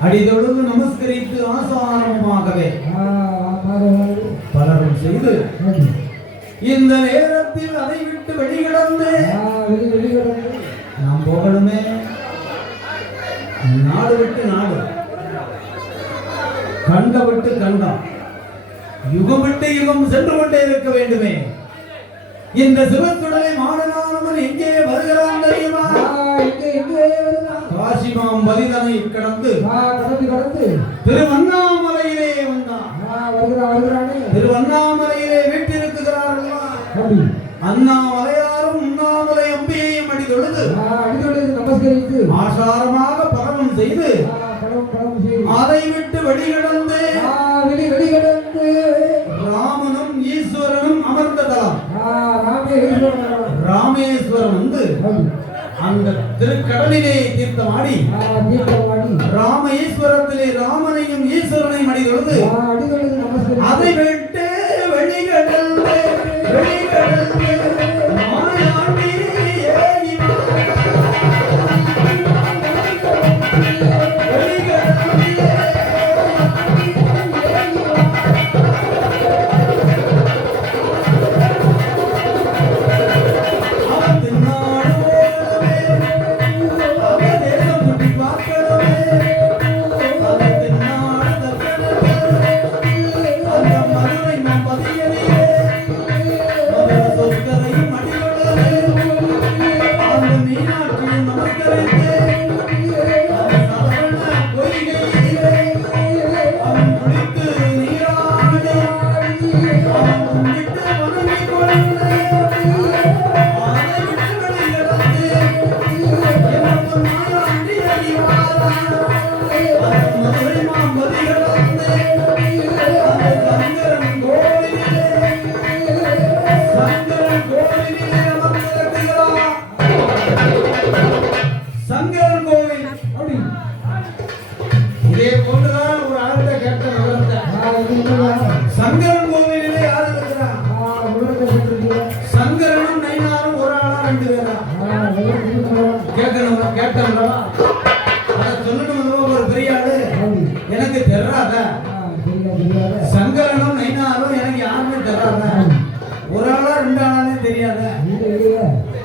அடிதொழுது நமஸ்கரித்து ஆசாரமாகவே பலரும் செய்து இந்த நேரத்தில் அதை விட்டு வெளிகிடந்து நாம் போகணுமே நாடு விட்டு நாடு கண்ட விட்டு கண்டம் யுகம் விட்டு யுகம் சென்று கொண்டே இருக்க வேண்டுமே இந்த சிவத்துடலை மாடலானவன் எங்கே வருகிறான் தெரியுமா காசிமாம் பலிதனை கடந்து திருவண்ணாமலையிலே வந்தான். திருவண்ணாமலையிலே வீட்டிருக்கிறார்களா அண்ணாமலையாரும் உண்ணாமலை அம்பியையும் அடி தொழுது ஆசாரமாக பரவம் செய்து அதை விட்டு வெளிகிடந்து ராமனும் ஈஸ்வரனும் அமர்ந்த தலம் ராமேஸ்வரம் வந்து அந்த திருக்கடலிலே தீர்த்தமாடி ராமேஸ்வரத்திலே ராமனையும் ஈஸ்வரனையும் அடி தொழுது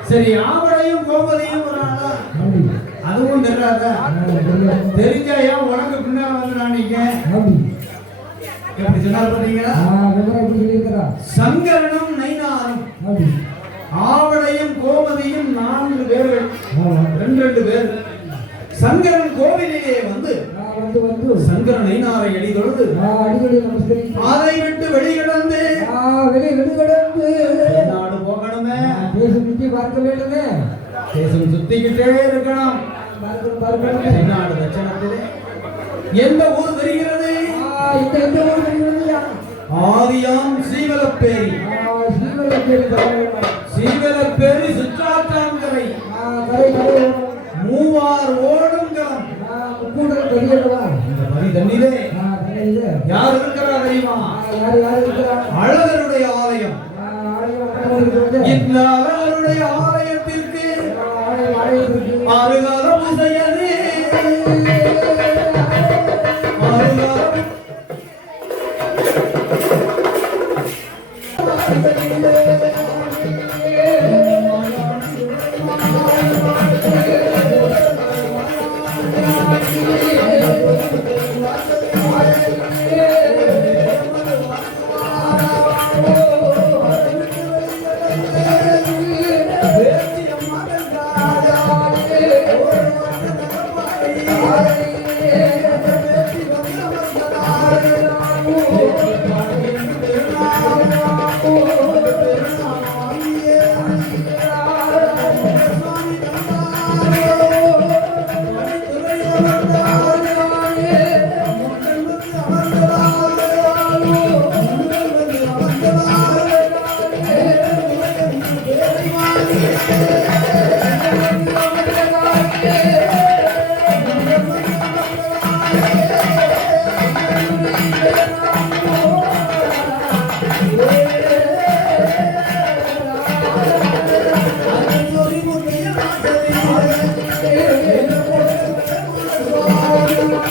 சரி ஆவடையும் கோமதியும் ஆவி. அதுவும் தெரியாத. தெரிஞ்சா ஏன் உனக்கு பின்னால வந்து நான் நீங்க ஆவி. எப்படி சொன்னார் பாத்தீங்களா? சங்கரனும் நைனாரும் ஆவி. ஆவடையும் கோமதியும் நான்கு பேர்கள் ரெண்டு ரெண்டு பேர் சங்கரன் கோவிலிலே வந்து வந்து வந்து சங்கரன் நைனாரை எடி தொழுது. அதை விட்டு வெளியிடந்து ஆ, தேசம் சுற்றி பார்க்க வேண்டுமே. தேசம் சுத்திக்கிட்டே இருக்கணும் பார்க்கணும், பார்க்கணுமே. நாடு தட்சணத்திலே எந்த ஊர் தெரிகிறது? ஆ, இந்த இந்த ஊர் தெரியுதுயா? ஆதியாம் ஸ்ரீவலப்பேரி ஆ,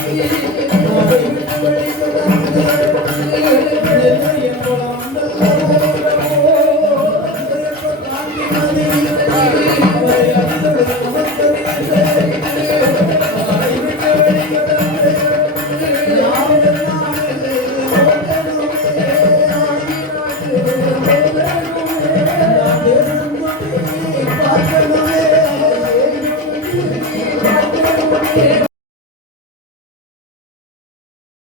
Yeah.